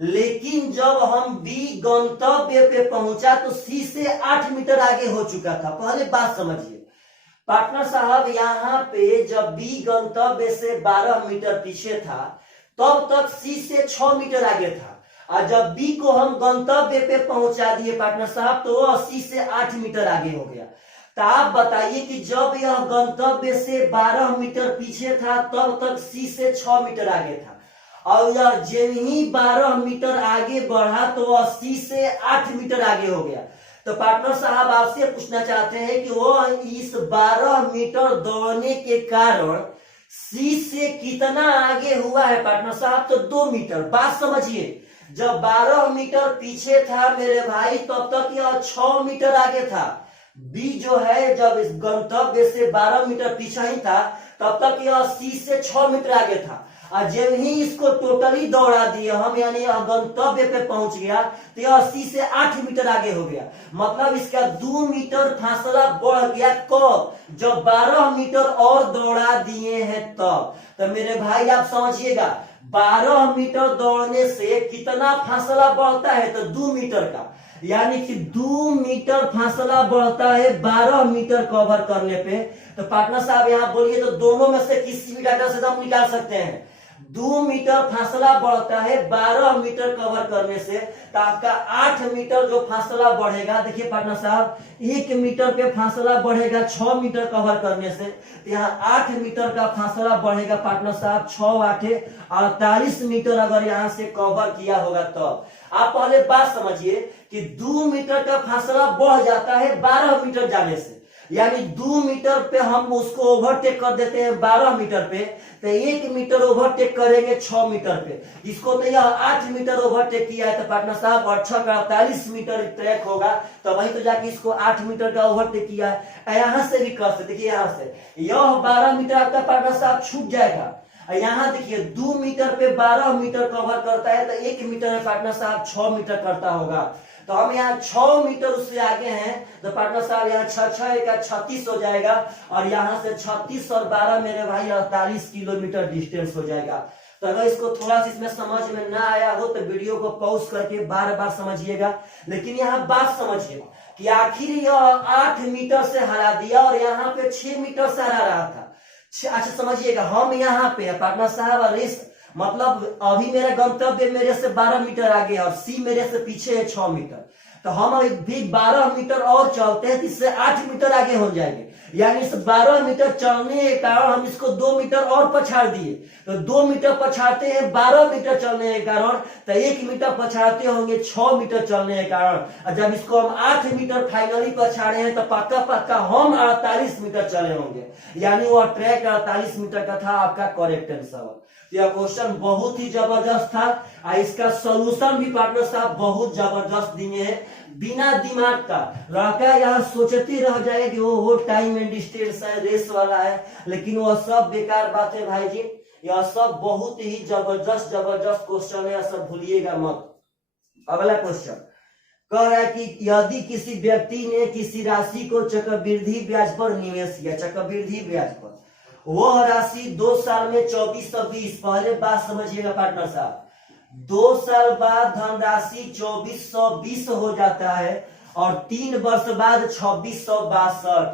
लेकिन जब हम बी गंतव्य पे पहुंचा तो सी से 8 मीटर आगे हो चुका था। पहले बात समझिए पार्टनर साहब, यहाँ पे जब बी गंतव्य से 12 मीटर पीछे था तब तक सी से 6 मीटर आगे था। और जब बी को हम गंतव्य पे पहुंचा दिए पार्टनर साहब तो वह सी से 8 मीटर आगे हो गया। तो आप बताइए कि जब यह गंतव्य से 12 मीटर पीछे था तब तक सी से 6 मीटर आगे था, और यह जब ही 12 मीटर आगे बढ़ा तो वह सी से 8 मीटर आगे हो गया। तो पार्टनर साहब आपसे पूछना चाहते हैं कि वो इस 12 मीटर दौड़ने के कारण सी से कितना आगे हुआ है पार्टनर साहब, तो 2 मीटर। बात समझिए, जब 12 मीटर पीछे था मेरे भाई तब तक यह 6 मीटर आगे था। बी जो है जब इस गंतव्य से 12 मीटर पीछे ही था तब तक यह सी से 6 मीटर आगे था। और जब ही इसको टोटली दौड़ा दिए हम, यानी यह गंतव्य पे पहुंच गया तो यह सी से 8 मीटर आगे हो गया। मतलब इसका 2 मीटर फासला बढ़ गया। कब? जब 12 मीटर और दौड़ा दिए हैं तब। तो मेरे भाई आप समझिएगा 12 मीटर दौड़ने से कितना फासला बढ़ता है, तो 2 मीटर का, यानी कि 2 मीटर फासला बढ़ता है 12 मीटर कवर करने पे। तो पार्टनर साहब यहाँ बोलिए तो दोनों में से किसी भी डाटा से हम निकाल सकते हैं। 2 मीटर फासला बढ़ता है 12 मीटर कवर करने से, तो आपका 8 मीटर जो फासला बढ़ेगा, देखिए पार्टनर साहब 1 मीटर पे फासला बढ़ेगा 6 मीटर कवर करने से, तो यहाँ 8 मीटर का फासला बढ़ेगा पार्टनर साहब। 6 8 48 मीटर अगर यहाँ से कवर किया होगा तब। आप पहले बात समझिए कि 2 मीटर का फासला बढ़ जाता है 12 मीटर जाने से, यानी 2 मीटर पे हम उसको ओवरटेक कर देते हैं 12 मीटर पे, तो 1 मीटर ओवरटेक करेंगे 6 मीटर पे। इसको तो यह 8 मीटर ओवरटेक किया है तो पार्टनर साहब 8 का 48 मीटर ट्रैक होगा, तो वही तो जाके इसको 8 मीटर का ओवरटेक किया है। यहां से भी कर सकते, देखिए यहां से यह 12 मीटर आपका पार्टनर साहब छूट जाएगा। यहाँ देखिए 2 मीटर पे 12 मीटर कवर करता है तो 1 मीटर में पार्टनर साहब 6 मीटर करता होगा। तो हम यहाँ 6 मीटर उससे आगे हैं तो पार्टनर साहब यहाँ 6 का 36 हो जाएगा, और यहाँ से 36 और 12 मेरे भाई 48 किलोमीटर डिस्टेंस हो जाएगा। तो अगर इसको थोड़ा सा इसमें समझ में ना आया हो तो वीडियो को पॉज करके बार बार समझिएगा। लेकिन यहाँ बात समझिए कि आखिर यह 8 मीटर से हरा दिया और यहाँ पे 6 मीटर से हरा रहा था। अच्छा समझिएगा, हम यहाँ पे पार्टनर साहब रेस मतलब अभी मेरा गंतव्य मेरे से 12 मीटर आगे है और सी मेरे से पीछे है 6 मीटर, तो हम भी 12 मीटर और चलते हैं इससे 8 मीटर आगे हो जाएंगे। यानी इस 12 मीटर चलने के कारण हम इसको 2 मीटर और पछाड़ दिए, तो 2 मीटर पछाड़ते हैं 12 मीटर चलने के कारण, तो 1 मीटर पछाड़ते होंगे 6 मीटर चलने के कारण। और जब इसको हम 8 मीटर फाइनली पछाड़े हैं तो पक्का हम 48 मीटर चले होंगे, यानी वह ट्रैक 48 मीटर का था। आपका करेक्ट आंसर। यह क्वेश्चन बहुत ही जबरदस्त था और इसका सोल्यूशन भी पार्टनर साहब बहुत जबरदस्त दिए हैं, बिना दिमाग का रहकर यहाँ सोचते रह जाए कि वो टाइम एंड डिस्टेंस है, रेस वाला है, लेकिन वह सब बेकार बात है भाई जी। यह सब बहुत ही जबरदस्त क्वेश्चन है, सब भूलिएगा मत। अगला क्वेश्चन कह रहा है कि यदि किसी व्यक्ति ने किसी राशि को चक्रवृद्धि ब्याज पर निवेश किया, चक्रवृद्धि ब्याज पर, वह राशि 2 साल में 2420, पहले बात समझिएगा पार्टनर साहब, 2 साल बाद धनराशि 2420 हो जाता है और 3 वर्ष बाद 2662।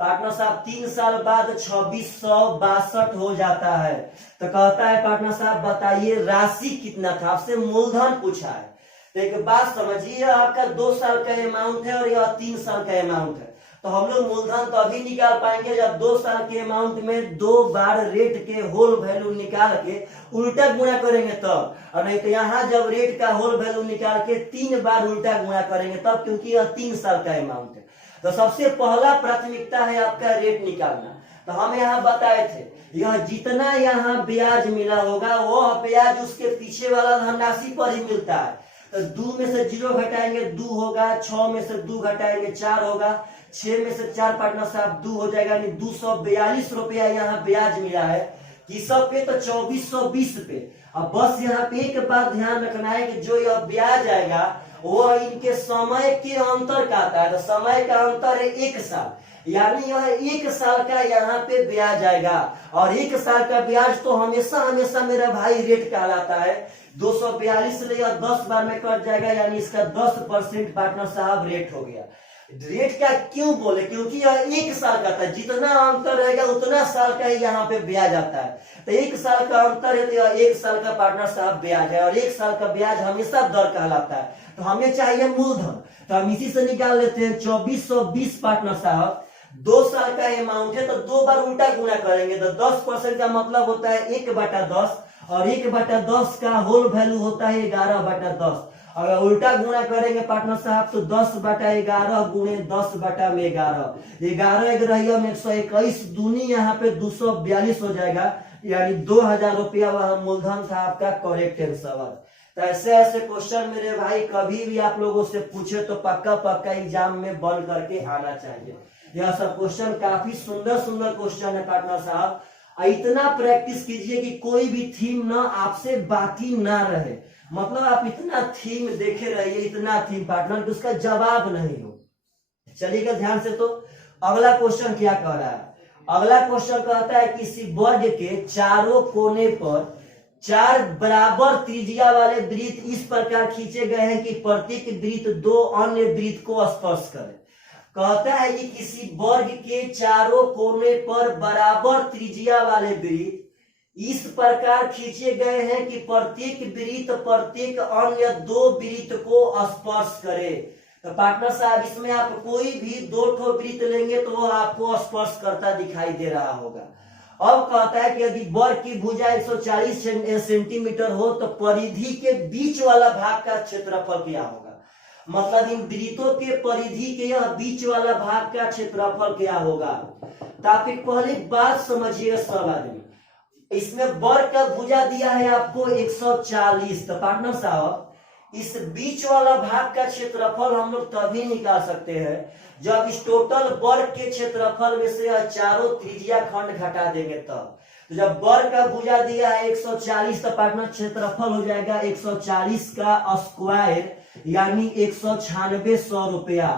पार्टनर साहब 3 साल बाद 2662 हो जाता है। तो कहता है पार्टनर साहब बताइए राशि कितना था, आपसे मूलधन पूछा है। तो एक बात समझिए, आपका 2 साल का अमाउंट है और यह 3 साल का अमाउंट है। तो हम लोग मूलधन तभी निकाल पाएंगे जब 2 साल के अमाउंट में 2 बार रेट के होल वैल्यू निकाल के उल्टा गुणा करेंगे तब, और नहीं तो यहाँ जब रेट का होल वैल्यू निकाल के 3 बार उल्टा गुणा करेंगे तब, क्योंकि यह 3 साल का अमाउंट है। तो सबसे पहला प्राथमिकता है आपका रेट निकालना। तो हम यहाँ बताए थे यह जितना यहाँ ब्याज मिला होगा वह ब्याज उसके पीछे वाला धनराशि पर ही मिलता है। तो 2 में से 0 घटाएंगे 2 होगा, 6 में से 2 घटाएंगे 4 होगा, 6 में से 4 पार्टनर साहब 2 हो जाएगा, यानी 242 रुपया यहाँ ब्याज मिला है। किस पे? तो 2420 पे। अब बस यहाँ पे एक बात ध्यान रखना है कि जो यह ब्याज आएगा वह इनके समय के अंतर का आता है। तो समय का अंतर है 1 साल, यानी यह 1 साल का यहाँ पे ब्याज आएगा। और 1 साल का ब्याज तो हमेशा हमेशा मेरा भाई रेट कहलाता है। 242 ले 10 बार में कट जाएगा, यानी इसका 10% पार्टनर साहब रेट हो गया। रेट का क्यों बोले? क्योंकि यह 1 साल का था, जितना अंतर रहेगा उतना साल का ही यहाँ पे ब्याज आता है। तो 1 साल का अंतर है तो यह 1 साल का पार्टनर साहब ब्याज है, और 1 साल का ब्याज हमेशा दर कहलाता है। तो हमें चाहिए मूलधन, तो हम इसी से निकाल लेते हैं 2420 पार्टनर साहब 2 साल का अमाउंट है, तो 2 बार उल्टा गुणा करेंगे तो 10% का मतलब होता है 1/10, और 1/10 का होल वैल्यू होता है 11/10। अगर उल्टा गुणा करेंगे पार्टनर साहब तो 10/11 गुणे 10/11, 11 121 दूनी यहाँ पे 242 हो जाएगा, यानी 2000 रुपया वह मूलधन था आपका करेक्ट आंसर। तो ऐसे ऐसे क्वेश्चन मेरे भाई कभी भी आप लोगों से पूछे तो पक्का पक्का एग्जाम में बन करके आना चाहिए। यह सब क्वेश्चन काफी सुंदर सुंदर क्वेश्चन है पार्टनर साहब। इतना प्रैक्टिस कीजिए कि कोई भी थीम ना आपसे बाकी ना रहे, मतलब आप इतना थीम देखे रहिए, इतना थीम पार्टनर कि उसका जवाब नहीं हो। चलिएगा ध्यान से। तो अगला क्वेश्चन क्या कह रहा है? अगला क्वेश्चन कहता है किसी वर्ग के चारों कोने पर 4 बराबर त्रिज्या वाले वृत्त इस प्रकार खींचे गए हैं कि प्रत्येक वृत्त 2 अन्य वृत्त को स्पर्श करे। कहता है कि किसी वर्ग के चारों कोने पर बराबर त्रिज्या वाले वृत्त इस प्रकार खींचे गए हैं कि प्रत्येक वृत्त प्रत्येक अन्य 2 वृत्त को स्पर्श करे। तो पार्टनर साहब इसमें आप कोई भी 2 ठो वृत्त लेंगे तो वो आपको स्पर्श करता दिखाई दे रहा होगा। अब कहता है कि यदि वर्ग की भुजा 140 सेंटीमीटर हो तो परिधि के बीच वाला भाग का क्षेत्रफल क्या होगा? मतलब इन वृत्तों के परिधि के यह बीच वाला भाग का क्षेत्रफल क्या होगा? तो आप एक पहले बात समझिएगा सब आदमी। इसमें वर्ग का भुजा दिया है आपको 140। तो पार्टनर साहब इस बीच वाला भाग का क्षेत्रफल हम लोग तभी निकाल सकते हैं जब इस टोटल वर्ग के क्षेत्रफल में से चारों त्रिज्या खंड घटा देंगे तब। तो जब वर्ग का भुजा दिया है 140 तो पार्टनर क्षेत्रफल हो जाएगा 140 का स्क्वायर, यानी 196 रुपया।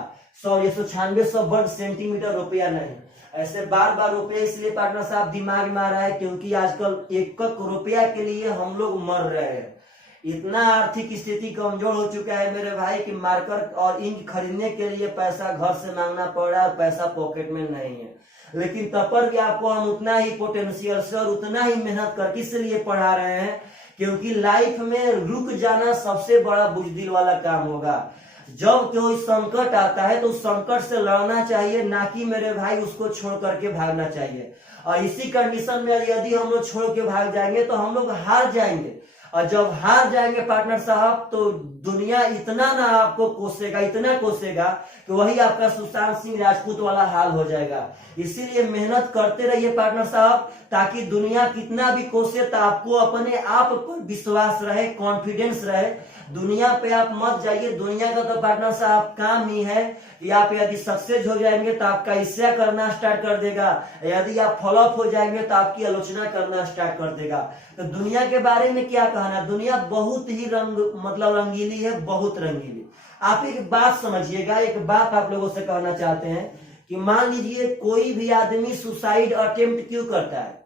196 वर्ग सेंटीमीटर रुपया नहीं, ऐसे बार बार रुपया इसलिए पार्टनर साहब दिमाग में आ रहा है क्योंकि आजकल 1 रुपया के लिए हम लोग मर रहे हैं। इतना आर्थिक स्थिति कमजोर हो चुका है मेरे भाई कि मार्कर और इंक खरीदने के लिए पैसा घर से मांगना पड़ रहा है, पैसा पॉकेट में नहीं है। लेकिन तब पर भी आपको हम उतना ही पोटेंशियल से और उतना ही मेहनत करके इसलिए पढ़ा रहे हैं क्योंकि लाइफ में रुक जाना सबसे बड़ा बुजदिल वाला काम होगा। जब कोई संकट आता है तो उस संकट से लड़ना चाहिए, ना कि मेरे भाई उसको छोड़ करके भागना चाहिए। और इसी कंडीशन में यदि हम लोग छोड़ के भाग जाएंगे तो हम लोग हार जाएंगे, और जब हार जाएंगे पार्टनर साहब तो दुनिया इतना ना आपको कोसेगा, इतना कोसेगा कि वही आपका सुशांत सिंह राजपूत वाला हाल हो जाएगा। इसीलिए मेहनत करते रहिए पार्टनर साहब, ताकि दुनिया कितना भी कोसे तो आपको अपने आप पर विश्वास रहे, कॉन्फिडेंस रहे। दुनिया पे आप मत जाइए, दुनिया का तो पार्टनर साहब काम ही है कि आप यदि सक्सेस हो जाएंगे तो आपका ईर्ष्या करना स्टार्ट कर देगा, यदि आप फ्लॉप हो जाएंगे तो आपकी आलोचना करना स्टार्ट कर देगा। तो दुनिया के बारे में क्या कहना, दुनिया बहुत ही रंगीली है, बहुत रंगीली। आप एक बात समझिएगा, एक बात आप लोगों से कहना चाहते हैं कि मान लीजिए कोई भी आदमी सुसाइड अटेम्प्ट क्यों करता है?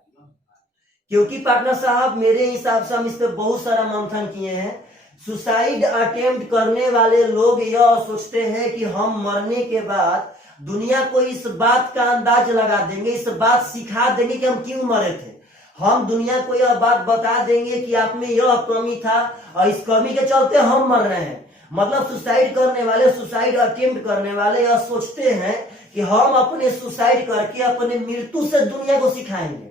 क्योंकि पार्टनर साहब मेरे हिसाब से हम इस पर बहुत सारा मंथन किए हैं। सुसाइड अटेम्प्ट करने वाले लोग यह सोचते हैं कि हम मरने के बाद दुनिया को इस बात का अंदाज लगा देंगे, इस बात सिखा देंगे कि हम क्यों मरे थे। हम दुनिया को यह बात बता देंगे कि आप में यह कमी था और इस कमी के चलते हम मर रहे हैं। मतलब सुसाइड अटेम्प्ट करने वाले यह सोचते हैं कि हम अपने सुसाइड करके अपने मृत्यु से दुनिया को सिखाएंगे।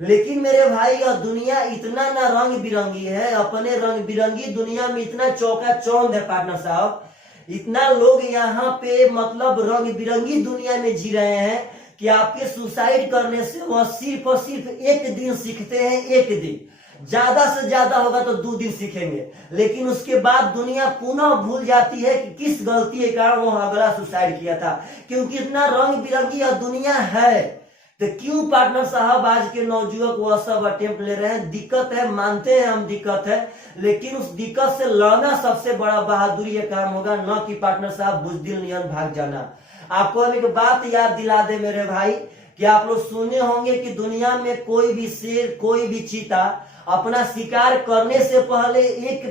लेकिन मेरे भाई यह दुनिया इतना ना रंग बिरंगी है, अपने रंग बिरंगी दुनिया में इतना चौका चौंध है पार्टनर साहब, इतना लोग यहाँ पे मतलब रंग बिरंगी दुनिया में जी रहे हैं कि आपके सुसाइड करने से वह सिर्फ और सिर्फ एक दिन सीखते हैं, एक दिन, ज्यादा से ज्यादा होगा तो 2 दिन सीखेंगे, लेकिन उसके बाद दुनिया पुनः भूल जाती है कि किस गलती के कारण वो अगला सुसाइड किया था, क्योंकि इतना रंग बिरंगी यह दुनिया है। तो क्यों पार्टनर साहब आज के नौजुवक वह सब अटेम्प्ट ले रहे हैं? दिक्कत है, मानते हैं हम दिक्कत है, लेकिन उस दिक्कत से लड़ना सबसे बड़ा बहादुरी ये काम होगा, न कि पार्टनर साहब बुजदिल नियन भाग जाना। आपको अब एक बात याद दिला दे मेरे भाई कि आप लोग सुने होंगे कि दुनिया में कोई भी शेर, कोई भी चीता अपना शिकार करने से पहले एक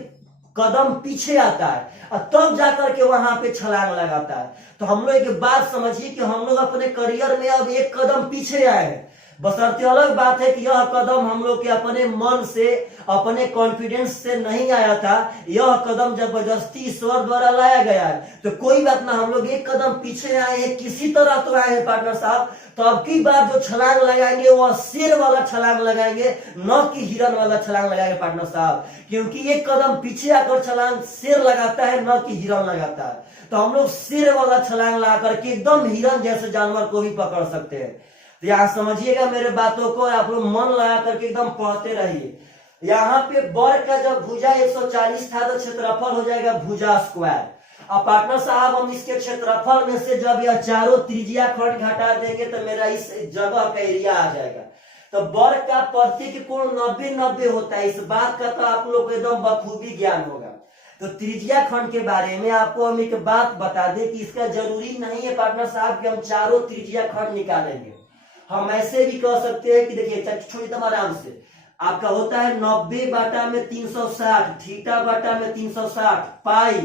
कदम पीछे आता है और तब जाकर के वहां पे छलांग लगाता है। तो हम लोग एक बात समझिए कि हम लोग अपने करियर में अब एक कदम पीछे आए हैं। बशर्ते अलग बात है कि यह कदम हम लोग के अपने मन से, अपने कॉन्फिडेंस से नहीं आया था, यह कदम जबरदस्ती ईश्वर द्वारा लाया गया है। तो कोई बात ना, हम लोग एक कदम पीछे आए हैं, किसी तरह तो आए हैं पार्टनर साहब। तो अब की बार जो छलांग लगाएंगे वह शेर वाला छलांग लगाएंगे, न कि हिरन वाला छलांग लगाएंगे पार्टनर साहब, क्योंकि एक कदम पीछे आकर छलांग शेर लगाता है, न कि हिरन लगाता है। तो हम लोग शेर वाला छलांग लगा करके एकदम हिरन जैसे जानवर को भी पकड़ सकते हैं। तो यहाँ समझिएगा मेरे बातों को, आप लोग मन लगा करके एकदम पढ़ते रहिए। यहाँ पे वर्ग का जब भुजा 140 था तो क्षेत्रफल हो जाएगा भुजा स्क्वायर। अब पार्टनर साहब हम इसके क्षेत्रफल में से जब यह चारों त्रिज्या खंड घटा देंगे तो मेरा इस जगह का एरिया आ जाएगा। तो वर्ग का प्रत्येक कोण 90-90 होता है, इस बात का तो आप लोग को एकदम बखूबी ज्ञान होगा। तो त्रिज्या खंड के बारे में आपको हम एक बात बता दें कि इसका जरूरी नहीं है पार्टनर साहब कि हम चारों त्रिज्या खंड निकालेंगे। हम ऐसे भी कह सकते हैं कि देखिए छोड़िए आराम से, आपका होता है 90/360, थीटा/360 पाई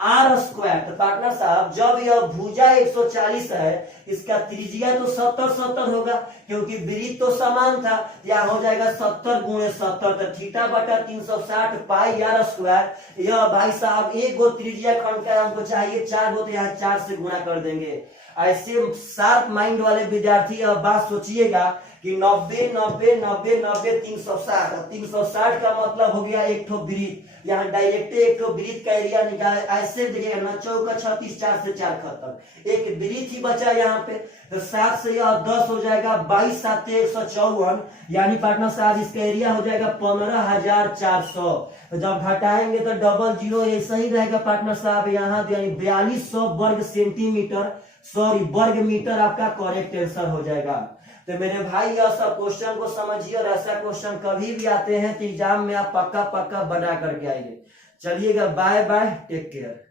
आर स्क्वायर। तो पार्टनर साहब जब यह भुजा 140 है, इसका त्रिज्या तो 70-70 होगा, क्योंकि वृत्त तो समान था, यह हो जाएगा 70 × 70, तो थीटा/360 पाई आर स्क्वायर। यह भाई साहब एक गो त्रिज्या खंड का हमको चाहिए 4 गो, तो यहाँ 4 से गुणा कर देंगे। ऐसे शार्प माइंड वाले विद्यार्थी अब बात सोचिएगा कि 90-90-90-90 360, 360 का मतलब हो गया एक ठो वृत्त, यहाँ डायरेक्ट एक ठो वृत्त का एरिया निकाल। ऐसे देखिएगा ना, 4 × 36, 4 से 4 खत्म, एक वृत्त ही बचा यहाँ पे। तो 7 से यह 10 हो जाएगा, 22 7 154, यानी पार्टनर साहब इसका एरिया हो जाएगा 15,400। तो जब घटाएंगे तो डबल जीरो ऐसा ही रहेगा पार्टनर साहब यहाँ, यानी 4200 वर्ग सेंटीमीटर, सॉरी वर्ग मीटर आपका करेक्ट आंसर हो जाएगा। तो मेरे भाई यह सब क्वेश्चन को समझिए, और ऐसा क्वेश्चन कभी भी आते हैं तो एग्जाम में आप पक्का बना करके आइए। चलिएगा, बाय बाय, टेक केयर।